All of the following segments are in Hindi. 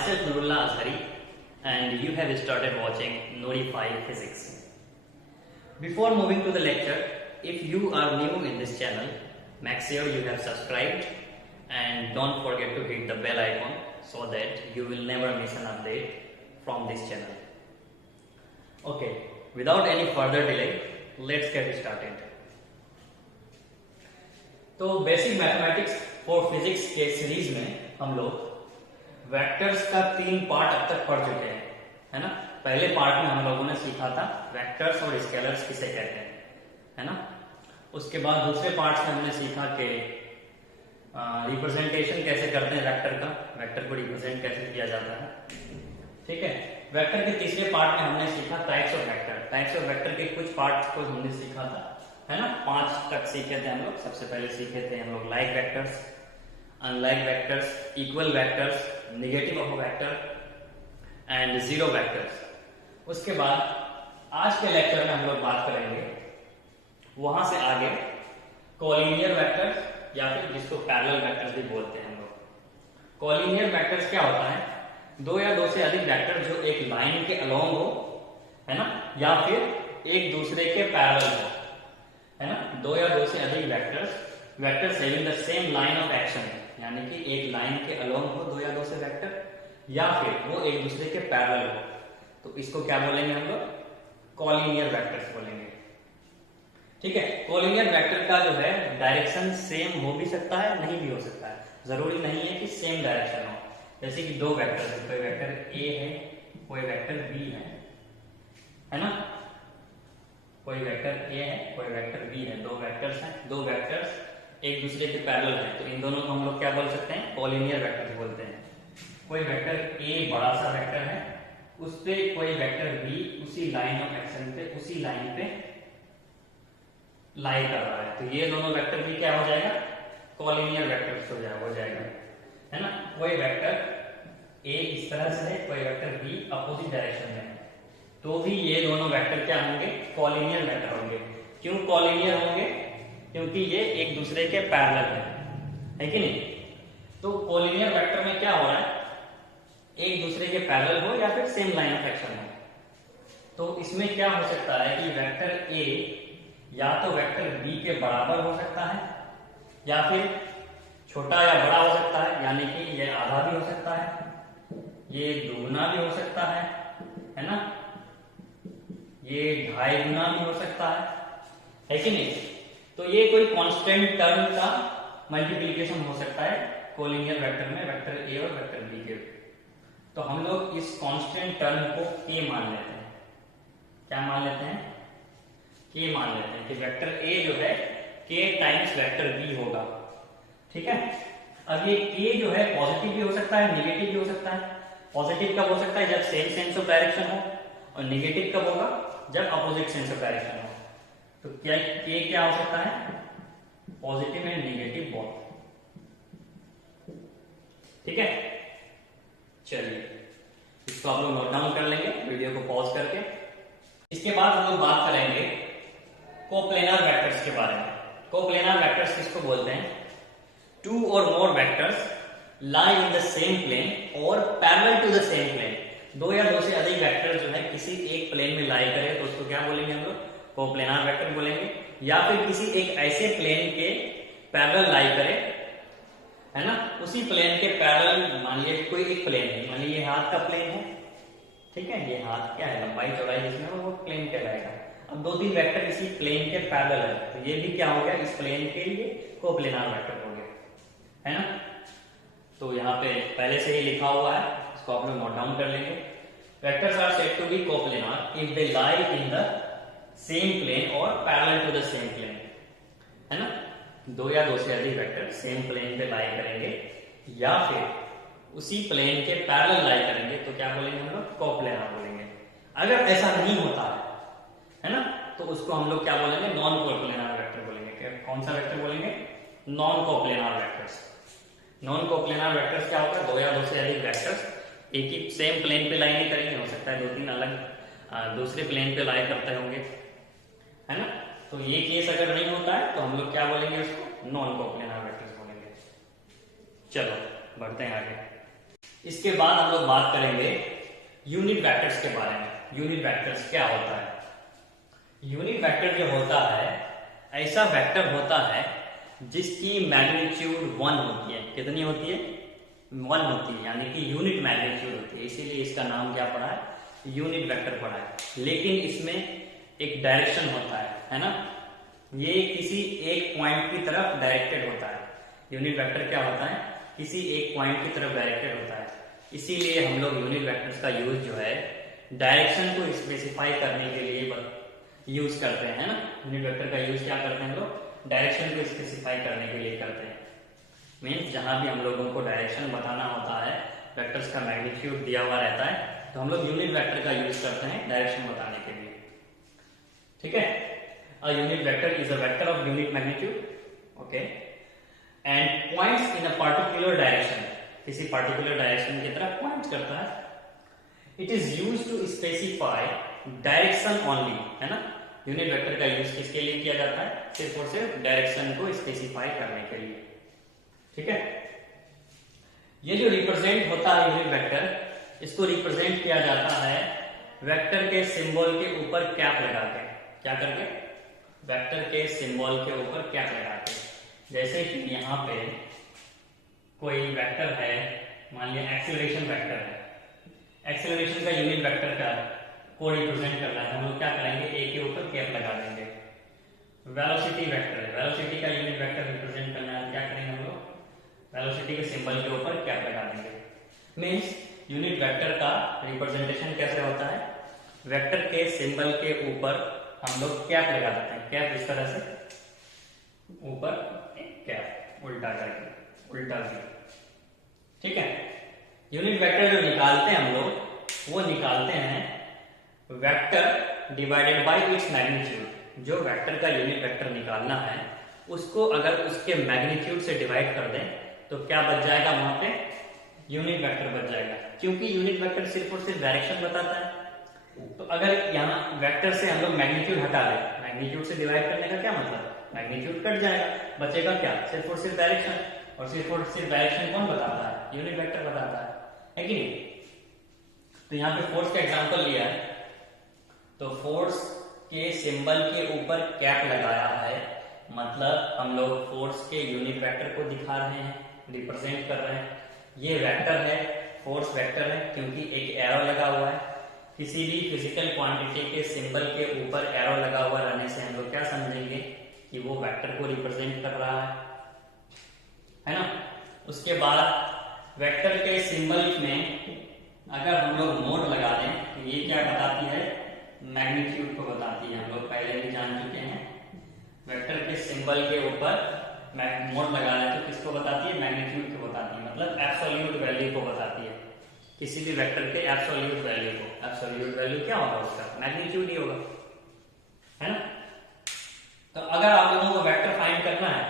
myself Nurullah Azhari and you have started watching Notify Physics. Before moving to the lecture, if you are new in this channel, make sure you have subscribed and don't forget to hit the bell icon so that you will never miss an update from this channel. Okay, without any further delay, let's get started. तो बेसिक मैथमेटिक्स फॉर फिजिक्स के सीरीज में हम लोग वेक्टर्स का 3 पार्ट अब तक पढ़ चुके हैं, है ना। पहले पार्ट में हम लोगों ने सीखा था वेक्टर्स और स्केलर्स किसे कहते हैं, है ना। उसके बाद दूसरे पार्ट में हमने सीखा कि रिप्रेजेंटेशन कैसे करते हैं वेक्टर का, वेक्टर को रिप्रेजेंट कैसे किया जाता है, ठीक है। वेक्टर के तीसरे पार्ट में हमने सीखा types of vector. Types of vector के कुछ पार्ट्स को हमने सीखा था, है ना। 5 तक सीखे थे हम लोग। सबसे पहले सीखे थे हम लोग like vectors, unlike vectors, equal vectors, negative of vector and zero vectors. उसके बाद आज के लेक्चर में हम लोग बात करेंगे वहां से आगे कोलिनियर वेक्टर्स या फिर जिसको पैरेलल वेक्टर्स भी बोलते हैं हम लोग। कोलिनियर वेक्टर्स क्या होता है? 2 या 2 से अधिक वेक्टर जो एक लाइन के अलोंग हो, है ना, या फिर एक दूसरे के पैरेलल हो, है ना। 2 या 2 से अधिक vectors having the same line of action, यानी कि एक लाइन के अलोंग हो 2 या 2 से वेक्टर, या फिर वो एक दूसरे के पैरेलल हो, तो इसको क्या बोलेंगे हम लोग? कोलिनियर वेक्टर्स बोलेंगे, ठीक है। कोलिनियर वेक्टर का जो है डायरेक्शन सेम हो भी सकता है, नहीं भी हो सकता है। जरूरी नहीं है कि सेम डायरेक्शन हो। जैसे कि 2 वेक्टर है, कोई वेक्टर ए है, कोई वेक्टर बी है ना। कोई वेक्टर ए है, कोई वेक्टर बी है, 2 वेक्टर्स हैं, 2 वेक्टर्स एक दूसरे के पैरेलल हैं, तो इन दोनों को हम लोग क्या बोल सकते हैं? कोलिनियर वेक्टर्स बोलते हैं। कोई वेक्टर ए बड़ा सा वेक्टर है, उस पे कोई वेक्टर बी उसी लाइन ऑफ एक्शन पे, उसी लाइन पे लाई कर रहा है, तो ये दोनों वेक्टर भी क्या हो जाएगा? कोलिनियर वेक्टर्स हो जाएगा, है ना। कोई वेक्टर ए इस तरह से है, कोई वेक्टर बी अपोजिट डायरेक्शन में है, तो भी ये दोनों वेक्टर क्या होंगे? कोलिनियर वेक्टर होंगे। क्यों कोलिनियर होंगे? क्योंकि ये एक दूसरे के पैरेलल है कि नहीं। तो कोलिनियर वेक्टर में क्या हो रहा है? एक दूसरे के पैरेलल हो या फिर सेम लाइन ऑफ एक्शन हो। तो इसमें क्या हो सकता है कि वेक्टर ए या तो वेक्टर बी के बराबर हो सकता है, या फिर छोटा या बड़ा हो सकता है, यानी कि ये आधा भी हो सकता है, ये दुगुना भी हो सकता है ना, ये 2.5 गुना भी हो सकता है कि नहीं। तो ये कोई कांस्टेंट टर्म का मल्टीप्लिकेशन हो सकता है कोलिनियर वेक्टर में, वेक्टर ए और वेक्टर बी के। तो हम लोग इस कांस्टेंट टर्म को के मान लेते हैं। क्या मान लेते हैं? के मान लेते हैं कि वेक्टर ए जो है के टाइम्स वेक्टर बी होगा, ठीक है। अब ये के जो है पॉजिटिव भी हो सकता है, नेगेटिव भी हो सकता है। पॉजिटिव कब हो सकता है? जब सेम सेंस ऑफ डायरेक्शन हो, और नेगेटिव कब होगा? जब अपोजिट सेंस ऑफ डायरेक्शन हो। तो क्या के क्या हो सकता है? पॉजिटिव एंड नेगेटिव बोथ, ठीक है। चलिए इसको आप लोग नोट डाउन कर लेंगे वीडियो को पॉज करके। इसके बाद हम लोग बात करेंगे कोप्लेनर वेक्टर्स के बारे में। कोप्लेनर वेक्टर्स किसको बोलते हैं? 2 और मोर vectors lie in the same plane और parallel to the same plane। 2 या 2 से अधिक वेक्टर जो है किसी एक प्लेन में लाई करे तो उसको क्या बोलेंगे हम लोग? कोप्लेनर वेक्टर बोलेंगे। या फिर किसी एक ऐसे प्लेन के पैरेलल लाई करे, है ना, उसी प्लेन के पैरेलल। मान लीजिए कोई एक प्लेन है, मान लीजिए हाथ का प्लेन है, ठीक है। ये हाथ क्या है? लंबाई चौड़ाई जिसमें वो प्लेन कहलाएगा। अब 2-3 वेक्टर इसी प्लेन के पैरेलल है, तो ये भी क्या हो गया? इस प्लेन के लिए कोप्लेनर वेक्टर हो गया, है ना। तो यहाँ पे पहले से ही लिखा हुआ है, इसको आप लोग नोट डाउन कर लेंगे। Vectors are said to be coplanar if they lie in the same plane और parallel to the same plane, है ना। 2 या 2 से अधिक वेक्टर सेम प्लेन पे लाई करेंगे या फिर उसी प्लेन के पैरेलल लाई करेंगे तो क्या बोलेंगे हम लोग? कोप्लेनर बोलेंगे। अगर ऐसा नहीं होता है ना, तो उसको हम लोग क्या बोलेंगे? नॉन कोप्लेनर वेक्टर बोलेंगे। कौन सा वेक्टर बोलेंगे? Non coplanar vectors. Non coplanar vectors क्या होता है? 2 या 2 से अधिक वेक्टर्स एक ही सेम प्लेन पे लाई नहीं करेंगे, हो सकता है 2-3 अलग दूसरे प्लेन पे लाई करते होंगे, है ना। तो ये केस अगर नहीं होता है तो हम लोग क्या बोलेंगे? उसको नॉन कोप्लेनर वेक्टर्स बोलेंगे। चलो बढ़ते हैं आगे। इसके बाद हम लोग बात करेंगे यूनिट वेक्टर्स के बारे में। यूनिट वेक्टर्स क्या होता है? यूनिट वेक्टर जो होता है, ऐसा वेक्टर होता है जिसकी मैग्नीट्यूड 1 होती है। कितनी होती है? 1 होती है, यानी कि यूनिट मैग्नीट्यूड होती है, इसीलिए इसका नाम क्या पड़ा है? यूनिट वेक्टर पड़ा है। लेकिन इसमें एक डायरेक्शन होता है ना, ये किसी एक पॉइंट की तरफ डायरेक्टेड होता है। यूनिट वेक्टर क्या होता है? किसी एक पॉइंट की तरफ डायरेक्टेड होता है। इसीलिए हम लोग यूनिट वेक्टर्स का यूज जो है डायरेक्शन को स्पेसिफाई करने के लिए यूज करते हैं ना। यूनिट वेक्टर का यूज क्या करते हैं हम लोग? डायरेक्शन को स्पेसिफाई करने के लिए करते हैं। मीन्स जहां भी हम लोगों को डायरेक्शन बताना होता है, वेक्टर्स का मैग्नीट्यूड दिया हुआ रहता है, तो हम लोग यूनिट वेक्टर का यूज करते हैं डायरेक्शन बताने के लिए। ठीक है? A unit vector is a vector of unit magnitude, okay, and points in a particular direction. किसी particular direction की तरफ points करता है। It is used to specify direction only, है ना? यूनिट वेक्टर का यूज किसके लिए किया जाता है? सिर्फ और सिर्फ डायरेक्शन को स्पेसिफाई करने के लिए। ठीक है? ये जो रिप्रेजेंट होता है यूनिट वेक्टर, इसको रिप्रेजेंट किया जाता है वेक्टर के सिंबल के ऊपर कैप लगा के। क्या करके? वेक्टर के सिंबल के ऊपर कैप लगा के। जैसे कि यहाँ पे कोई वेक्टर है, मान लिया एक्सेलरेशन वेक्टर है। एक्सेलरेशन का यूनिट वेक्टर का को रिप्रेजेंट करना है, हम लोग क्या करेंगे? ए के ऊपर कैप लगा देंगे। वेलोसिटी वेक्टर है, वेलोसिटी का यूनिट वेक्टर रिप्रेजेंट करना है, क्या करेंगे हम लोग? वेलोसिटी के सिंबल के ऊपर कैप लगा देंगे। मीन्स यूनिट वेक्टर का रिप्रेजेंटेशन कैसे होता है? वेक्टर के सिंबल के ऊपर हम लोग कैप लगा देते हैं। कैप इस तरह से ऊपर, कैप उल्टा करके, उल्टा भी। ठीक है? यूनिट वेक्टर जो निकालते हैं हम लोग, वो निकालते हैं vector divided by its magnitude. जो वेक्टर का यूनिट वेक्टर निकालना है, उसको अगर उसके मैग्नीट्यूड से डिवाइड कर दें तो क्या बच जाएगा? वहां पे यूनिट वेक्टर बच जाएगा, क्योंकि यूनिट वेक्टर सिर्फ और सिर्फ डायरेक्शन बताता है। तो अगर यहाँ वेक्टर से हम लोग मैग्नीट्यूड हटा दें, मैग्नीट्यूड से डिवाइड करने का क्या मतलब? मैग्नीट्यूड कट जाएगा, बचेगा क्या? सिर्फ और सिर्फ डायरेक्शन। और सिर्फ डायरेक्शन कौन बताता है? यूनिट वेक्टर बताता है कि नहीं? तो यहाँ पे फोर्स का एग्जांपल लिया है, तो फोर्स के सिंबल के ऊपर कैप लगाया है, मतलब हम लोग फोर्स के यूनिट वेक्टर को दिखा रहे हैं, रिप्रेजेंट कर रहे हैं। ये वेक्टर है, फोर्स वेक्टर है, क्योंकि एक एरो लगा हुआ है। किसी भी फिजिकल क्वांटिटी के सिंबल के ऊपर एरो लगा हुआ रहने से हम लोग क्या समझेंगे? कि वो वेक्टर को रिप्रेजेंट कर रहा है ना? उसके बाद वेक्टर के सिंबल में अगर हम लोग मोड लगा दें तो ये क्या बताती है? मैग्नीट्यूड को बताती है। हम लोग पहले भी जान चुके हैं, वेक्टर के सिंबल के ऊपर मोड लगा दें तो किसको बताती है? मैग्नीट्यूड को बताती है, मतलब एब्सोल्यूट वैल्यू को बताती है। किसी भी वेक्टर के एब्सोल्यूट वैल्यू को। एब्सोल्यूट वैल्यू क्या होगा उसका? मैग्नीट्यूड ही होगा, है ना? तो अगर आप लोगों को वेक्टर फाइंड करना है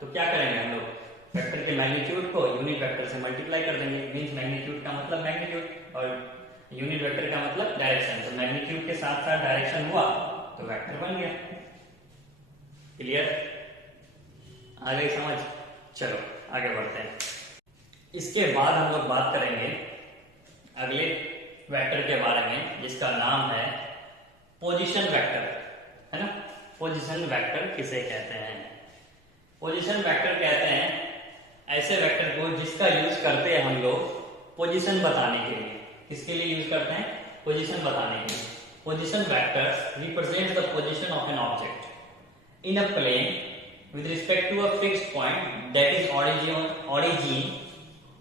तो क्या करेंगे हम लोग? वेक्टर के मैग्नीट्यूड को यूनिट वेक्टर से मल्टीप्लाई कर देंगे। मींस मैग्नीट्यूड का मतलब मैग्नीट्यूड और यूनिट वेक्टर का मतलब डायरेक्शन। तो मैग्नीट्यूड के साथ साथ डायरेक्शन हुआ तो वेक्टर बन गया। क्लियर? आ गई समझ? चलो आगे बढ़ते हैं। इसके बाद हम लोग बात करेंगे अगले वेक्टर के बारे में, जिसका नाम है पोजीशन वेक्टर, है ना? पोजीशन वेक्टर किसे कहते हैं? पोजीशन वेक्टर कहते हैं ऐसे वेक्टर को जिसका यूज करते हैं हम लोग पोजीशन बताने के लिए। किसके लिए यूज करते हैं? पोजीशन बताने के लिए। Position vectors represent the position of an object in a plane with respect to a fixed point that is origin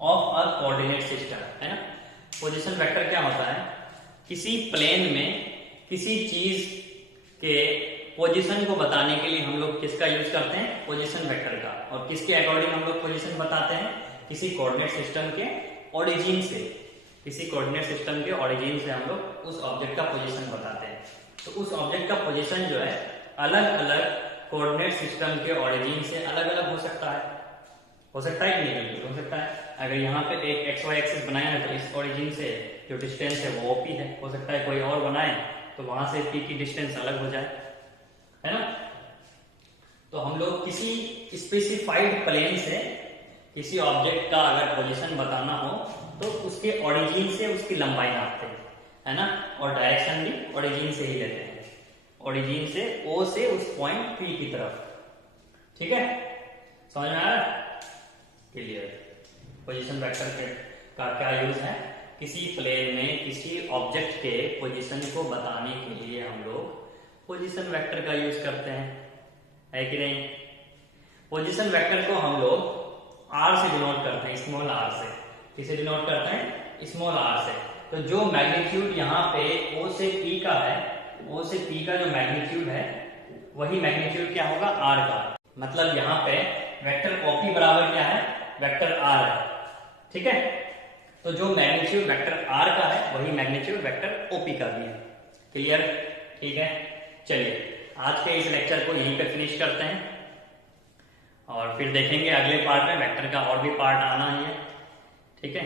of a coordinate system, है ना? पोजीशन वेक्टर क्या होता है? किसी प्लेन में किसी चीज के पोजीशन को बताने के लिए हम लोग किसका यूज करते हैं? पोजीशन वेक्टर का। और किसके अकॉर्डिंग हम लोग पोजीशन बताते हैं? किसी कोऑर्डिनेट सिस्टम के ओरिजिन से। किसी कोऑर्डिनेट सिस्टम के ओरिजिन से हम लोग उस ऑब्जेक्ट का पोजीशन बताते हैं। तो उस ऑब्जेक्ट का पोजीशन जो है अलग अलग कोऑर्डिनेट सिस्टम के ओरिजिन से अलग अलग हो सकता है। हो सकता है कि नहीं? बिल्कुल हो सकता है। अगर यहाँ पे एक एक्स वाई एक्सिस बनाया है तो इस ओरिजिन से जो डिस्टेंस है वो ओपी है। हो सकता है कोई और बनाए तो वहां से पी की डिस्टेंस अलग हो जाए, है ना? तो हम लोग किसी स्पेसिफाइड प्लेन से किसी ऑब्जेक्ट का अगर पोजीशन बताना हो तो उसके ओरिजिन से उसकी लंबाई नापते हैं, है ना, और डायरेक्शन भी ओरिजिन से ही लेते हैं, ओरिजिन से ओ से उस पॉइंट पी की तरफ। ठीक है, समझ में आ रहा है? क्लियर। पोजीशन वेक्टर का क्या यूज है? किसी प्लेन में किसी ऑब्जेक्ट के पोजीशन को बताने के लिए हम लोग पोजीशन वेक्टर का यूज करते हैं, है कि नहीं? पोजीशन वेक्टर को हम लोग आर से डिनोट करते हैं, स्मॉल आर से। किसे डिनोट करते हैं? स्मॉल आर से। तो जो मैग्नीट्यूड यहाँ पे ओ से पी का है, ओ से पी का जो मैग्नीट्यूड है वही मैग्नीट्यूड क्या होगा? आर का। मतलब यहाँ पे वेक्टर ओपी बराबर क्या है? वेक्टर आर है। ठीक है, तो जो मैग्नीट्यूड वेक्टर आर का है वही मैग्नीट्यूड वेक्टर ओपी का भी है। क्लियर? ठीक है, चलिए आज के इस लेक्चर को यहीं पे फिनिश करते हैं और फिर देखेंगे अगले पार्ट में वेक्टर का और भी पार्ट आना ही है। ठीक है,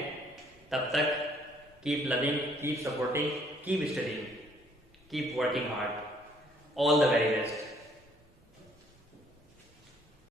तब तक keep loving, keep supporting, keep studying, keep working hard. All the very best.